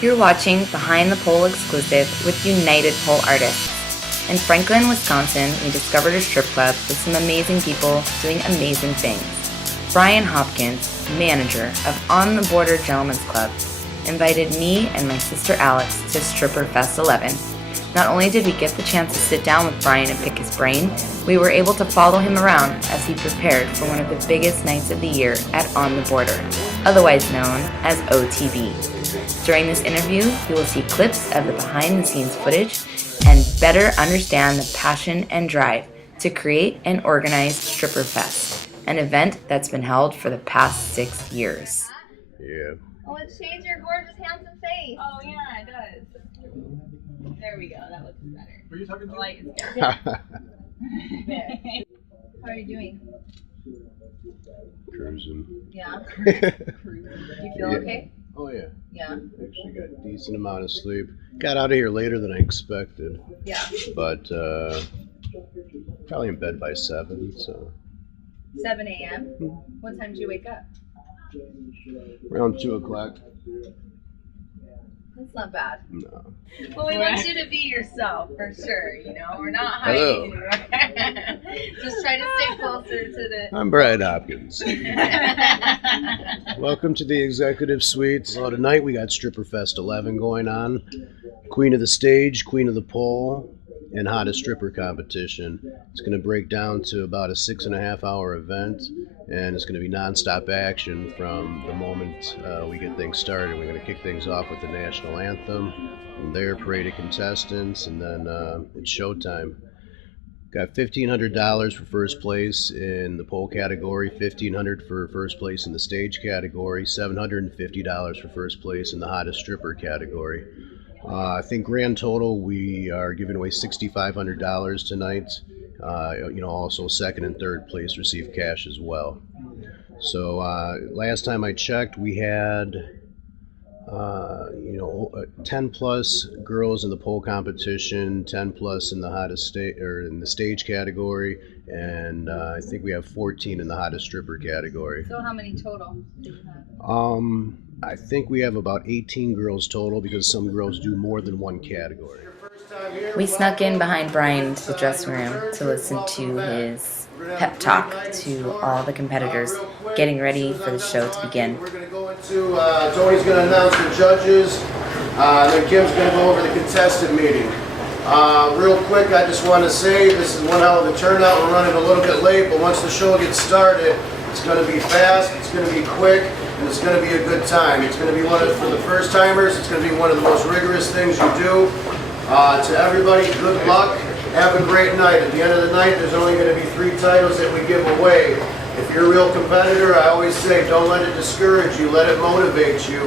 You're watching Behind the Pole exclusive with United Pole Artists. In Franklin, Wisconsin, we discovered a strip club with some amazing people doing amazing things. Brian Hopkins, manager of On the Border Gentlemen's Club, invited me and my sister Alex to Stripper Fest 11. Not only did we get the chance to sit down with Brian and pick his brain, we were able to follow him around as he prepared for one of the biggest nights of the year at On the Border, otherwise known as OTB. During this interview, you will see clips of the behind-the-scenes footage and better understand the passion and drive to create and organize Stripper Fest, an event that's been held for the past 6 years. Yeah. Oh, it shades your gorgeous, handsome face. Oh, yeah, it does. There we go. That looks better. Were you talking to? The light is good. How are you doing? Cruising. Yeah. You feel Yeah. okay? Oh yeah. Yeah. Actually got a decent amount of sleep. Got out of here later than I expected. Yeah. But probably in bed by 7, so 7 a.m. What time did you wake up? around 2 o'clock. That's not bad. No. Well, we want you to be yourself, for sure. You know, we're not Hello. hiding you. Just try to stay closer to the... I'm Brian Hopkins. Welcome to the Executive Suite. So tonight we got Stripper Fest 11 going on. Queen of the stage, Queen of the pole, and hottest stripper competition. It's going to break down to about a 6.5 hour event, and it's going to be non-stop action from the moment we get things started. We're going to kick things off with the national anthem, from there parade of contestants, and then it's showtime. Got $1,500 for first place in the pole category, $1,500 for first place in the stage category, $750 for first place in the hottest stripper category. I think grand total we are giving away $6,500 tonight. Also second and third place receive cash as well. So last time I checked, we had 10 plus girls in the pole competition, 10 plus in the hottest in the stage category, and I think we have 14 in the hottest stripper category. So how many total do you have? I think we have about 18 girls total because some girls do more than one category. We snuck in behind Brian into the dressing room to listen to his pep talk to all the competitors getting ready for the show to begin. We're going to go into, Tony's going to announce the judges, then Kim's going to go over the contestant meeting. Real quick, I just want to say this is one hell of a turnout. We're running a little bit late, but once the show gets started, it's going to be fast, it's going to be quick, and it's going to be a good time. It's going to be for the first timers, it's going to be one of the most rigorous things you do. To everybody, good luck. Have a great night. At the end of the night, there's only going to be 3 titles that we give away. If you're a real competitor, I always say don't let it discourage you, let it motivate you.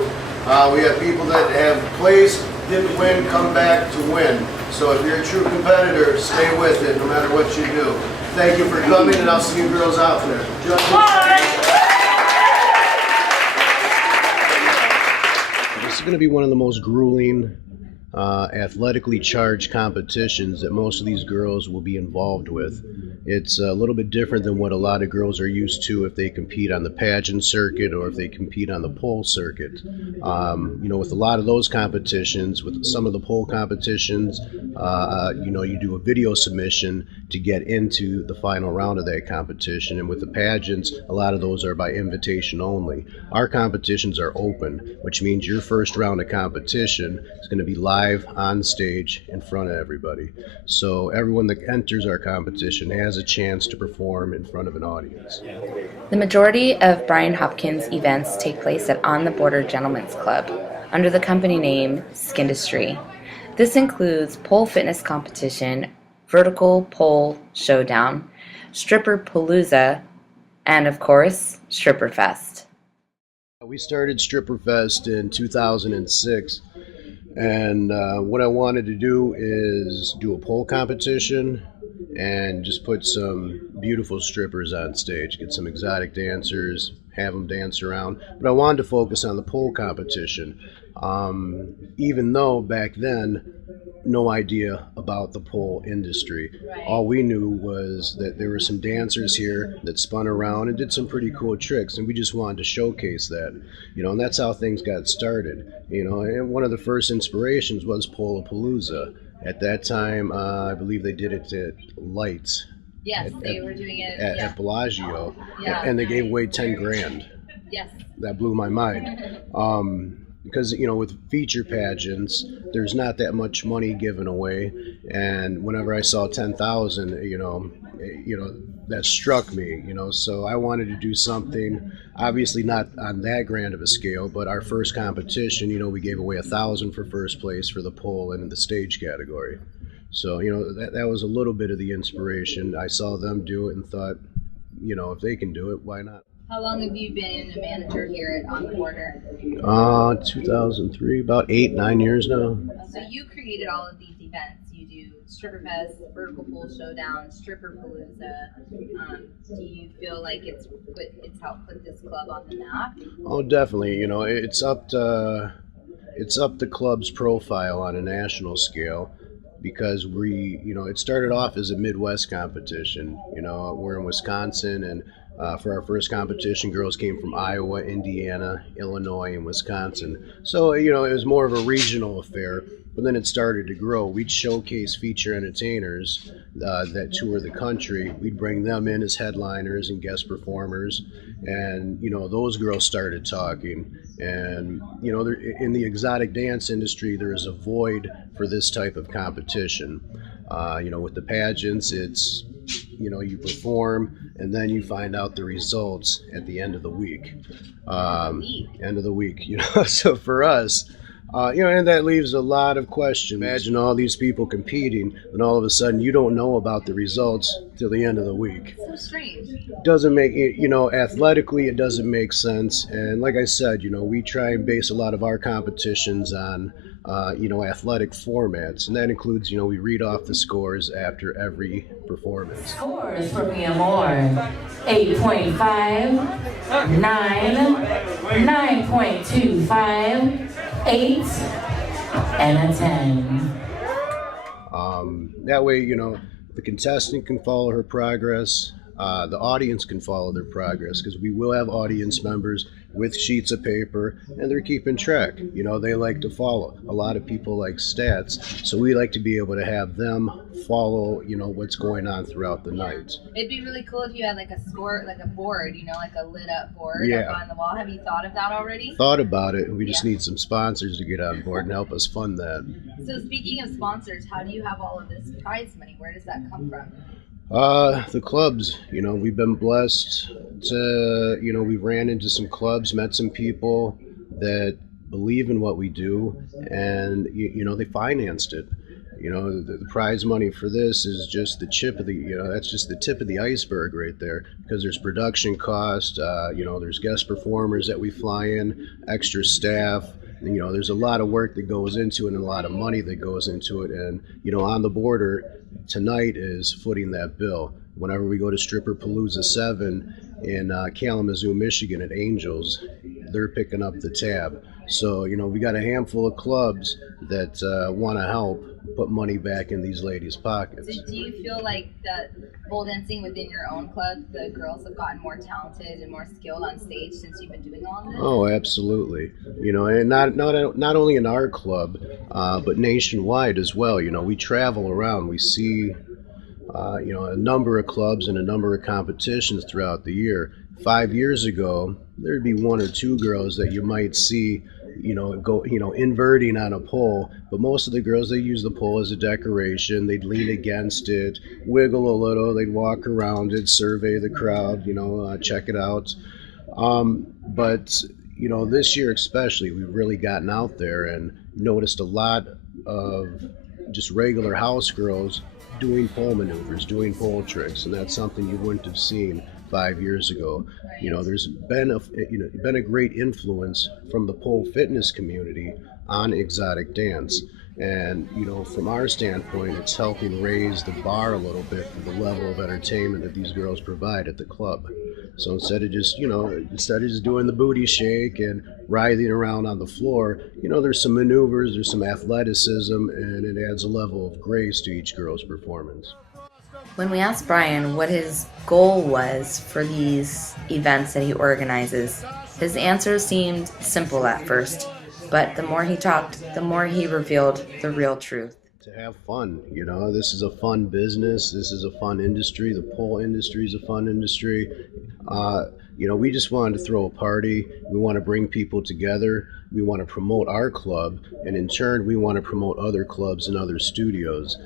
We have people that have placed, didn't win, come back to win. So if you're a true competitor, stay with it no matter what you do. Thank you for coming, and I'll see you girls out there. This is going to be one of the most grueling athletically charged competitions that most of these girls will be involved with. It's a little bit different than what a lot of girls are used to if they compete on the pageant circuit or if they compete on the pole circuit. With a lot of those competitions, with some of the pole competitions, you do a video submission to get into the final round of that competition. And with the pageants, a lot of those are by invitation only. Our competitions are open, which means your first round of competition is going to be live on stage in front of everybody. So everyone that enters our competition has a chance to perform in front of an audience. The majority of Brian Hopkins events take place at On the Border Gentlemen's Club under the company name Skindustry. This includes pole fitness competition, vertical pole showdown, stripper palooza, and of course, Stripper Fest. We started Stripper Fest in 2006. And what I wanted to do is do a pole competition and just put some beautiful strippers on stage, get some exotic dancers, have them dance around. But I wanted to focus on the pole competition. Even though back then no idea about the pole industry. Right. All we knew was that there were some dancers here that spun around and did some pretty cool tricks, and we just wanted to showcase that, and that's how things got started. And one of the first inspirations was Polapalooza. At that time, I believe they did it at Lights. Yes, they were doing it at Bellagio, Yeah. and they gave away 10 grand. Yes. That blew my mind. Because with feature pageants, there's not that much money given away, and whenever I saw 10,000, that struck me. So I wanted to do something, obviously not on that grand of a scale, but our first competition, we gave away 1,000 for first place for the pole and in the stage category. So that was a little bit of the inspiration. I saw them do it and thought, if they can do it, why not? How long have you been a manager here On the Border? 2003, about 8-9 years now. So you created all of these events. You do Stripper Fest, Vertical Pool Showdown, Stripper Palooza. Do you feel like it's helped put this club on the map? Oh, definitely. It's upped the club's profile on a national scale, because it started off as a Midwest competition. We're in Wisconsin, and for our first competition, girls came from Iowa, Indiana, Illinois, and Wisconsin. So, it was more of a regional affair, but then it started to grow. We'd showcase feature entertainers that tour the country. We'd bring them in as headliners and guest performers, and, those girls started talking. And, in the exotic dance industry, there is a void for this type of competition. With the pageants, it's, you perform, and then you find out the results at the end of the week. End of the week, So for us, and that leaves a lot of questions. Imagine all these people competing, and all of a sudden you don't know about the results till the end of the week. So strange. Doesn't make it, athletically it doesn't make sense. And like I said, we try and base a lot of our competitions on athletic formats, and that includes, we read off the scores after every performance. Scores for PM Award: 8.5, 9, 9.25, 8, and a 10. That way, the contestant can follow her progress. The audience can follow their progress, because we will have audience members with sheets of paper, and they're keeping track. They like to follow. A lot of people like stats, so we like to be able to have them follow, what's going on throughout the night. It'd be really cool if you had like a score, like a board, like a lit up board Yeah. up on the wall. Have you thought of that already? Thought about it, and we just Yeah. need some sponsors to get on board and help us fund that. So speaking of sponsors, how do you have all of this prize money? Where does that come from? The clubs, we've been blessed to, we ran into some clubs, met some people that believe in what we do, and, they financed it. The prize money for this is just the tip of the, that's just the tip of the iceberg right there, because there's production cost, there's guest performers that we fly in, extra staff. There's a lot of work that goes into it and a lot of money that goes into it. And, On the Border tonight is footing that bill. Whenever we go to Stripper Palooza 7 in Kalamazoo, Michigan at Angels, they're picking up the tab. So, we got a handful of clubs that want to help put money back in these ladies' pockets. So do you feel like that pole dancing within your own club, the girls have gotten more talented and more skilled on stage since you've been doing all of this? Oh, absolutely. And not only in our club, but nationwide as well. We travel around. We see, a number of clubs and a number of competitions throughout the year. 5 years ago, there'd be one or two girls that you might see, go, inverting on a pole. But most of the girls, they use the pole as a decoration. They'd lean against it, wiggle a little, they'd walk around it, survey the crowd, check it out. But this year especially, we've really gotten out there and noticed a lot of just regular house girls doing pole maneuvers, doing pole tricks, and that's something you wouldn't have seen 5 years ago. There's been a great influence from the pole fitness community on exotic dance. And, from our standpoint, it's helping raise the bar a little bit for the level of entertainment that these girls provide at the club. So instead of just doing the booty shake and writhing around on the floor, there's some maneuvers, there's some athleticism, and it adds a level of grace to each girl's performance. When we asked Brian what his goal was for these events that he organizes, his answer seemed simple at first, but the more he talked, the more he revealed the real truth. To have fun, this is a fun business, this is a fun industry, the pole industry is a fun industry. We just wanted to throw a party, we want to bring people together, we want to promote our club, and in turn we want to promote other clubs and other studios.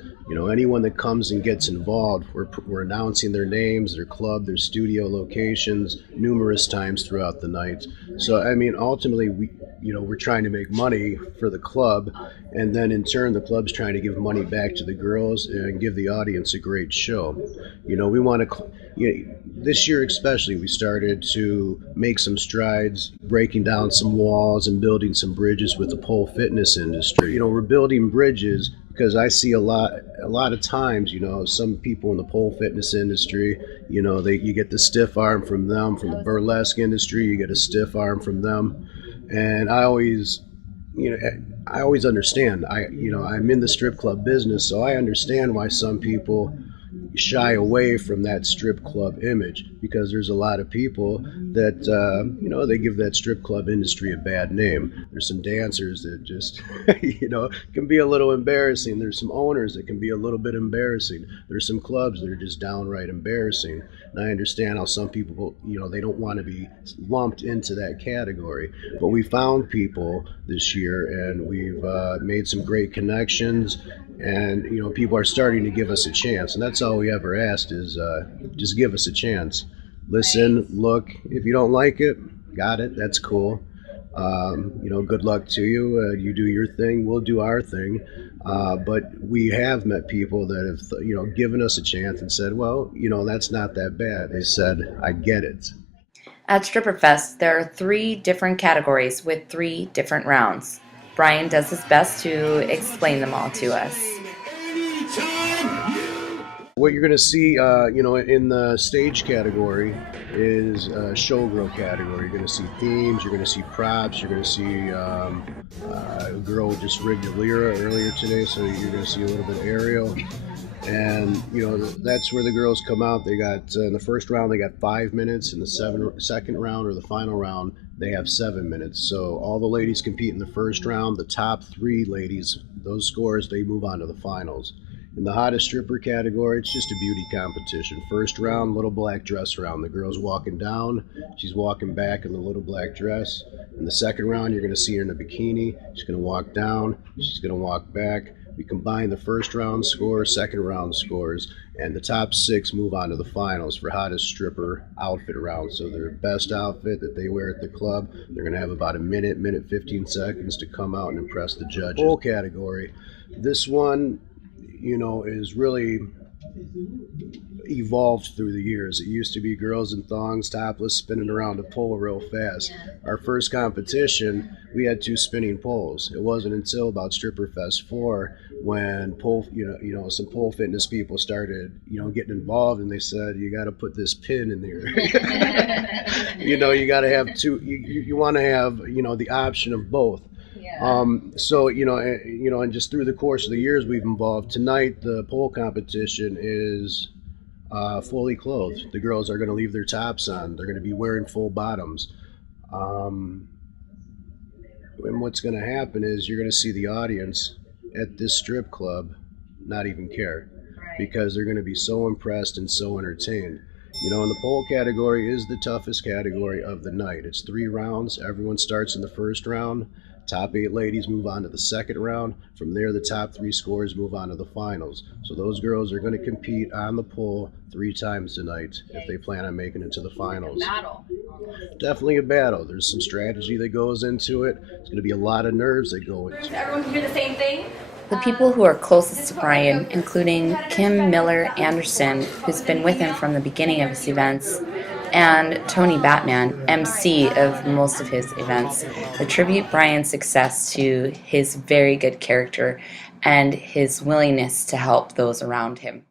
Anyone that comes and gets involved, we're announcing their names, their club, their studio locations numerous times throughout the night. So ultimately we're trying to make money for the club, and then in turn the club's trying to give money back to the girls and give the audience a great show. We want to, this year especially, we started to make some strides, breaking down some walls and building some bridges with the pole fitness industry. We're building bridges because I see a lot of times, some people in the pole fitness industry, you get the stiff arm from them. From the burlesque industry, you get a stiff arm from them. And I always understand. I'm in the strip club business, so I understand why some people shy away from that strip club image, because there's a lot of people that they give that strip club industry a bad name. There's some dancers that just can be a little embarrassing. There's some owners that can be a little bit embarrassing. There's some clubs that are just downright embarrassing, and I understand how some people they don't want to be lumped into that category. But we found people this year, and we've made some great connections, and people are starting to give us a chance, and that's all we ever asked is just give us a chance. Listen, look, if you don't like it, got it, that's cool. Good luck to you. You do your thing, we'll do our thing. But we have met people that have given us a chance and said, well, that's not that bad. They said, I get it. At Stripperfest, there are 3 different categories with 3 different rounds. Brian does his best to explain them all to us. What you're going to see, in the stage category is a showgirl category. You're going to see themes, you're going to see props, you're going to see a girl just rigged a lyra earlier today, so you're going to see a little bit of aerial. And, that's where the girls come out. They got, in the first round, they got 5 minutes. In the second round, or the final round, they have 7 minutes. So all the ladies compete in the first round. The top 3 ladies, those scores, they move on to the finals. In the hottest stripper category, it's just a beauty competition. First round, little black dress round. The girl's walking down, she's walking back in the little black dress. In the second round, you're going to see her in a bikini. She's going to walk down, she's going to walk back. We combine the first round scores, second round scores, and the top 6 move on to the finals for hottest stripper outfit round. So their best outfit that they wear at the club, they're going to have about a minute 15 seconds to come out and impress the judges. Pole category, this one, is really evolved through the years. It used to be girls in thongs, topless, spinning around a pole real fast. Our first competition, we had 2 spinning poles. It wasn't until about Stripperfest 4 when some pole fitness people started, getting involved, and they said, you got to put this pin in there. You got to have 2. You want to have, the option of both. And just through the course of the years we've involved. Tonight, the pole competition is fully clothed. The girls are going to leave their tops on. They're going to be wearing full bottoms. And what's going to happen is you're going to see the audience at this strip club not even care, because they're going to be so impressed and so entertained. And the pole category is the toughest category of the night. It's 3 rounds. Everyone starts in the first round. Top 8 ladies move on to the second round. From there, the top 3 scores move on to the finals. So those girls are going to compete on the pole 3 times tonight if they plan on making it to the finals. Battle. Definitely a battle. There's some strategy that goes into it. There's going to be a lot of nerves that go into it. Everyone can do the same thing. The people who are closest to Brian, including Kim Miller Anderson, who's been with him from the beginning of his events, and Tony Batman, MC of most of his events, attribute Brian's success to his very good character and his willingness to help those around him.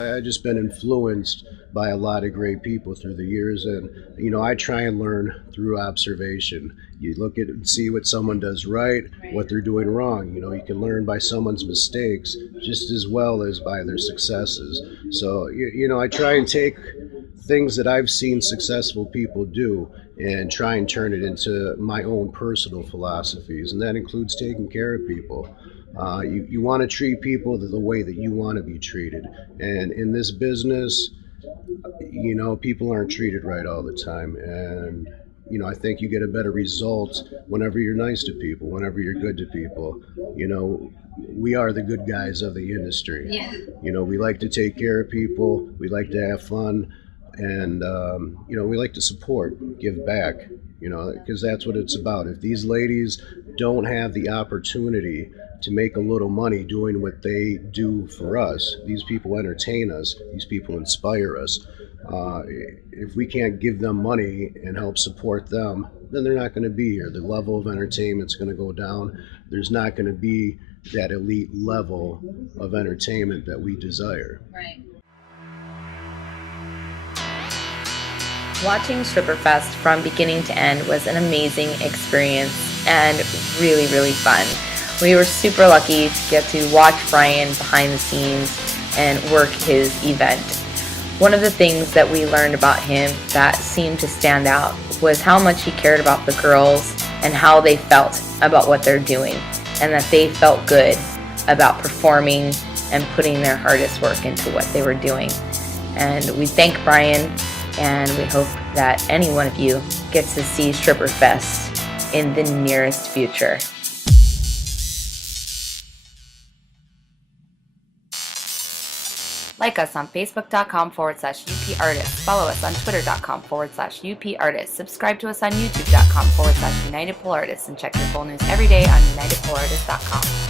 I've just been influenced by a lot of great people through the years, and I try and learn through observation. You look at and see what someone does right, what they're doing wrong. You can learn by someone's mistakes just as well as by their successes. So I try and take things that I've seen successful people do and try and turn it into my own personal philosophies, and that includes taking care of people. You want to treat people the way that you want to be treated. And in this business, people aren't treated right all the time. And, I think you get a better result whenever you're nice to people, whenever you're good to people. We are the good guys of the industry. Yeah. We like to take care of people. We like to have fun. And, we like to support, give back, because that's what it's about. If these ladies don't have the opportunity to make a little money doing what they do for us, these people entertain us, these people inspire us. If we can't give them money and help support them, then they're not going to be here. The level of entertainment's going to go down. There's not going to be that elite level of entertainment that we desire. Right. Watching Stripperfest from beginning to end was an amazing experience and really, really fun. We were super lucky to get to watch Brian behind the scenes and work his event. One of the things that we learned about him that seemed to stand out was how much he cared about the girls and how they felt about what they're doing, and that they felt good about performing and putting their hardest work into what they were doing. And we thank Brian, and we hope that any one of you gets to see Stripperfest in the nearest future. Like us on Facebook.com/UPArtists. Follow us on Twitter.com/UPArtists. Subscribe to us on YouTube.com/United Pole Artists. And check your full news every day on UnitedPoleArtists.com.